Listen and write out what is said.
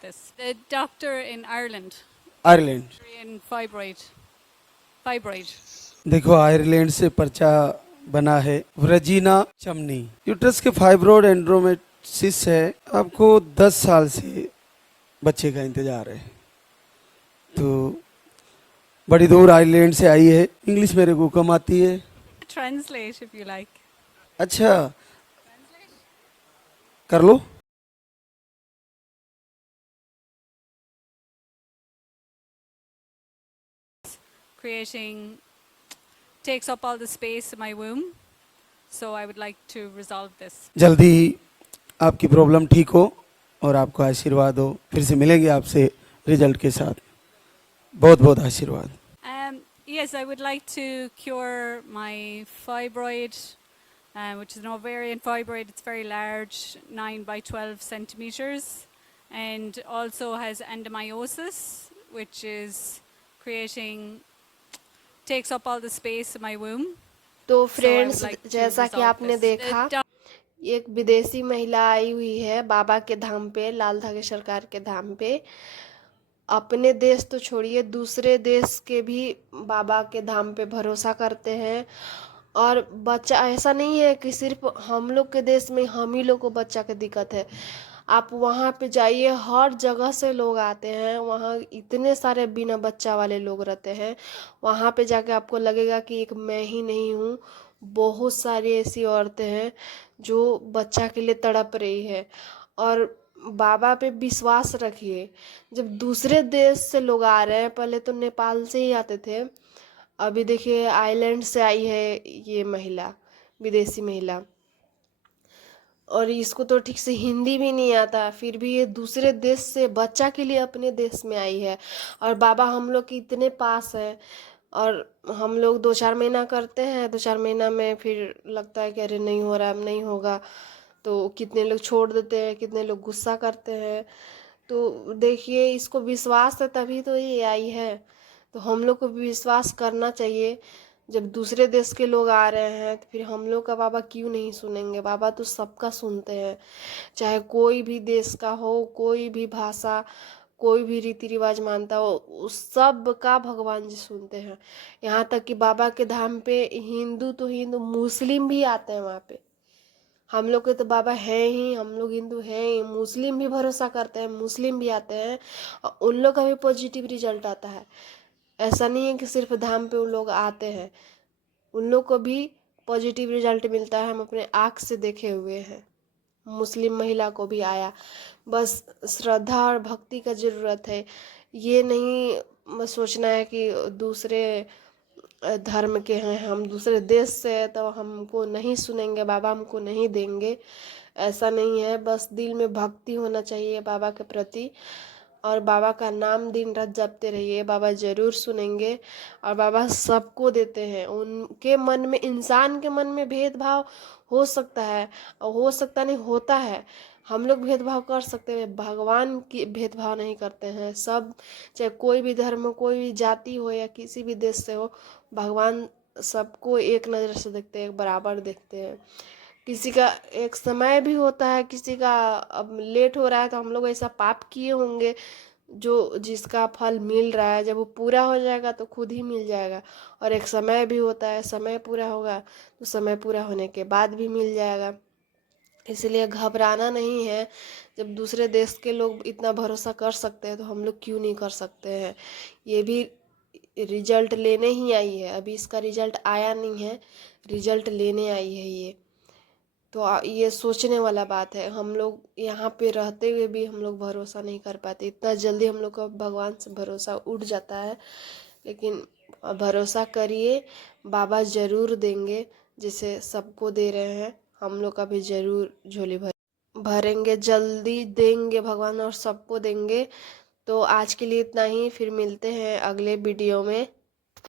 this. The doctor in Ireland. Ireland. In fibroid. देखो Ireland से पर्चा बना है वर्जीना चमनी। यूट्रस के फाइब्रोड एंड्रोमेट्रियोसिस है। आपको 10 साल से बच्चे का इंतजार है। तो बड़ी दूर आयरलैंड से आई है। इंग्लिश मेरे को कम आती है। Translate if you like. अच्छा कर लो। Creating takes up all the space in my womb. So I would like to resolve this. जल्दी आपकी प्रॉब्लम ठीक हो और आपको आशीर्वाद हो। फिर से मिलेंगे आपसे रिजल्ट के साथ। बहुत बहुत आशीर्वाद। Yes, I would like to cure my fibroid, which is an ovarian fibroid. It's very large, 9 by 12 centimeters, and also has endometriosis, which is takes up all the space in my womb. तो So I would friends, like to जैसा कि resolve आपने this. देखा, एक विदेशी महिला आई हुई है बाबा के धाम पे, लाल धागे सरकार के धाम पे। अपने देश तो छोड़िए, दूसरे देश के भी बाबा के धाम पे भरोसा करते हैं। और बच्चा, ऐसा नहीं है कि सिर्फ हम लोग के देश में हम ही लोग को बच्चा की दिक्कत है। आप वहाँ पे जाइए, हर जगह से लोग आते हैं। वहाँ इतने सारे बिना बच्चा वाले लोग रहते हैं। वहाँ पे जाके आपको लगेगा कि एक मैं ही नहीं हूँ, बहुत सारी ऐसी औरतें हैं जो बच्चा के लिए तड़प रही है। और बाबा पे विश्वास रखिए। जब दूसरे देश से लोग आ रहे हैं, पहले तो नेपाल से ही आते थे, अभी देखिए आइलैंड से आई है ये महिला, विदेशी महिला, और इसको तो ठीक से हिंदी भी नहीं आता, फिर भी ये दूसरे देश से बच्चा के लिए अपने देश में आई है। और बाबा हम लोग के इतने पास है, और हम लोग 2-4 महीना करते हैं, 2-4 महीना में फिर लगता है कि अरे नहीं हो रहा, अब नहीं होगा। तो कितने लोग छोड़ देते हैं, कितने लोग गुस्सा करते हैं। तो देखिए, इसको विश्वास है तभी तो ये आई है। तो हम लोग को भी विश्वास करना चाहिए। जब दूसरे देश के लोग आ रहे हैं तो फिर हम लोग का बाबा क्यों नहीं सुनेंगे। बाबा तो सबका सुनते हैं, चाहे कोई भी देश का हो, कोई भी भाषा, कोई भी रीति रिवाज मानता हो, उस सब का भगवान जी सुनते हैं। यहाँ तक कि बाबा के धाम पे हिंदू तो हिंदू, मुस्लिम भी आते हैं वहाँ पे। हम लोग के तो बाबा हैं ही, हम लोग हिंदू हैं ही, मुस्लिम भी भरोसा करते हैं, मुस्लिम भी आते हैं, और उन लोग का भी पॉजिटिव रिजल्ट आता है। ऐसा नहीं है कि सिर्फ धाम पे उन लोग आते हैं, उन लोग को भी पॉजिटिव रिजल्ट मिलता है। हम अपने आँख से देखे हुए हैं। मुस्लिम महिला को भी आया। बस श्रद्धा और भक्ति का ज़रूरत है। ये नहीं सोचना है कि दूसरे धर्म के हैं, हम दूसरे देश से हैं तो हमको नहीं सुनेंगे, बाबा हमको नहीं देंगे। ऐसा नहीं है। बस दिल में भक्ति होना चाहिए बाबा के प्रति, और बाबा का नाम दिन रात जपते रहिए, बाबा ज़रूर सुनेंगे। और बाबा सबको देते हैं। उनके मन में, इंसान के मन में भेदभाव हो सकता है, और हो सकता नहीं, होता है। हम लोग भेदभाव कर सकते हैं, भगवान की भेदभाव नहीं करते हैं। सब, चाहे कोई भी धर्म हो, कोई भी जाति हो, या किसी भी देश से हो, भगवान सबको एक नज़र से देखते हैं, बराबर देखते हैं। किसी का एक समय भी होता है, किसी का अब लेट हो रहा है, तो हम लोग ऐसा पाप किए होंगे जो जिसका फल मिल रहा है, जब वो पूरा हो जाएगा तो खुद ही मिल जाएगा। और एक समय भी होता है, समय पूरा होगा तो समय पूरा होने के बाद भी मिल जाएगा। इसलिए घबराना नहीं है। जब दूसरे देश के लोग इतना भरोसा कर सकते हैं तो हम लोग क्यों नहीं कर सकते हैं। ये भी रिजल्ट लेने ही आई है, अभी इसका रिजल्ट आया नहीं है, रिजल्ट लेने आई है ये। तो ये सोचने वाला बात है। हम लोग यहाँ पे रहते हुए भी हम लोग भरोसा नहीं कर पाते। इतना जल्दी हम लोग का भगवान से भरोसा उठ जाता है। लेकिन भरोसा करिए, बाबा ज़रूर देंगे, जिसे सबको दे रहे हैं, हम लोग का भी ज़रूर झोली भरेंगे, जल्दी देंगे भगवान, और सबको देंगे। तो आज के लिए इतना ही, फिर मिलते हैं अगले वीडियो में।